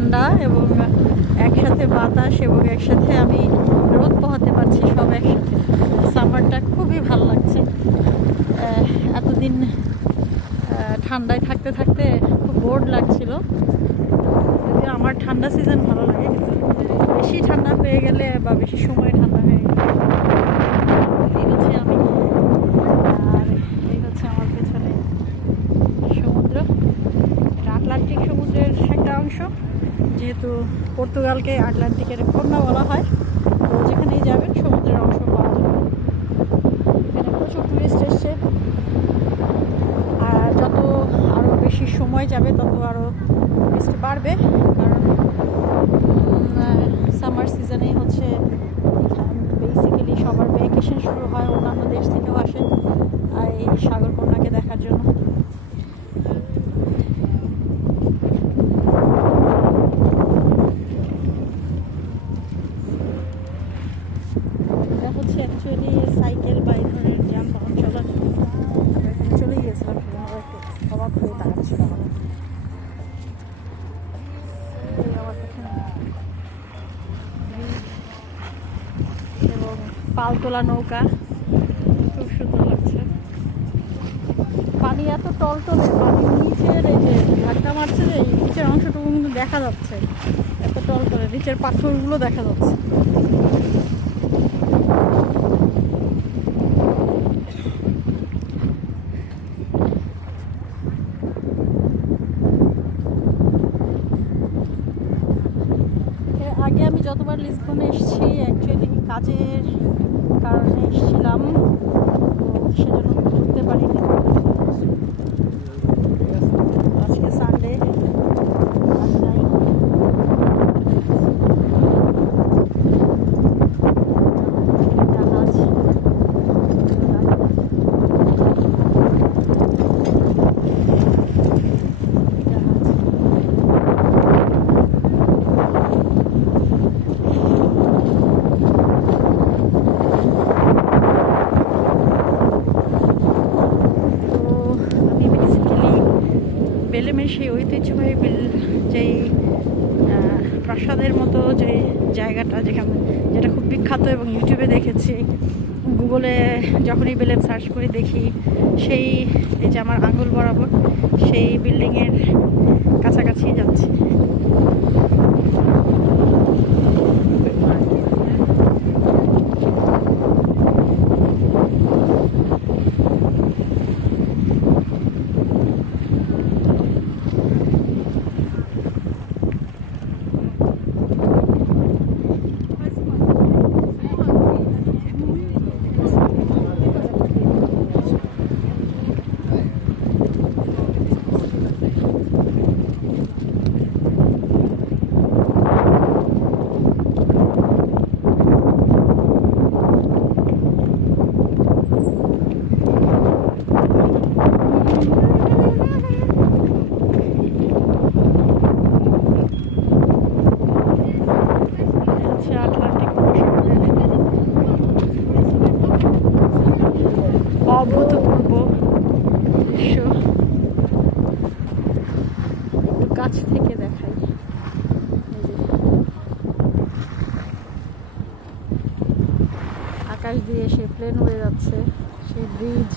ঠান্ডা এবং একসাথে বাতাস এবং একসাথে আমি রোদ পোহাতে পারছি, সব একসাথে। সামারটা খুবই ভালো লাগছে। এতদিন ঠান্ডায় থাকতে থাকতে খুব বোর্ড লাগছিল। যদিও আমার ঠান্ডা সিজন ভালো লাগে, কিন্তু বেশি ঠান্ডা হয়ে গেলে বা বেশি সময় ঠান্ডা হয়ে গেলে এই হচ্ছে আমি, আর এই হচ্ছে আমার পেছনে সমুদ্র। এটা আটলান্টিক সমুদ্রের একটা অংশ, যেহেতু পর্তুগালকে আটলান্টিকের কন্যা বলা হয়। তো যেখানেই যাবেন সমুদ্রের অংশ পাওয়া যাবে। এখানে প্রচুর টুরিস্ট এসছে, আর যত আরও বেশি সময় যাবে তত আরও টুরিস্ট বাড়বে, কারণ সামার সিজনেই হচ্ছে বেসিক্যালি সবার ভ্যাকেশন শুরু হয়, অন্যান্য দেশ থেকেও আসে আর এই সাগরকন্যাকে দেখার জন্য। এটা হচ্ছে অ্যাকচুয়ালি সাইকেল বা এই ধরনের যানবাহন চলার জন্য। আমরা এখানে চলে গিয়েছিলাম, সেজন্য একটু অবাক হয়ে দাঁড়াচ্ছিল আমার। এবং পালতোলা নৌকা, খুব সুন্দর লাগছে। পানি এত টলটলে, পানির নিচের এই যে ধাক্কা মারছে, যে এই নিচের অংশটুকু কিন্তু দেখা যাচ্ছে, এত টলটলে নিচের পাথরগুলো দেখা যাচ্ছে। আগে আমি যতবার লিসবনে এসেছি অ্যাকচুয়ালি কাজের কারণে এসেছিলাম, তো সেজন্য ঘুরতে পারিনি। আজকে সানডে, কাজ নাই। জাহাজ বেলেমের সেই ঐতিহ্যবাহী যেই প্রাসাদের মতো যে জায়গাটা, যেটা খুব বিখ্যাত এবং ইউটিউবে দেখেছি, গুগলে যখনই বেলেম সার্চ করে দেখি, সেই এই যে আমার আঙুল বরাবর সেই বিল্ডিংয়ের কাছাকাছি যাচ্ছি। অভূতপূর্ব দৃশ্য, একটু কাছ থেকে দেখাই। আকাশ দিয়ে সে প্লেন উড়ে যাচ্ছে, সেই ব্রিজ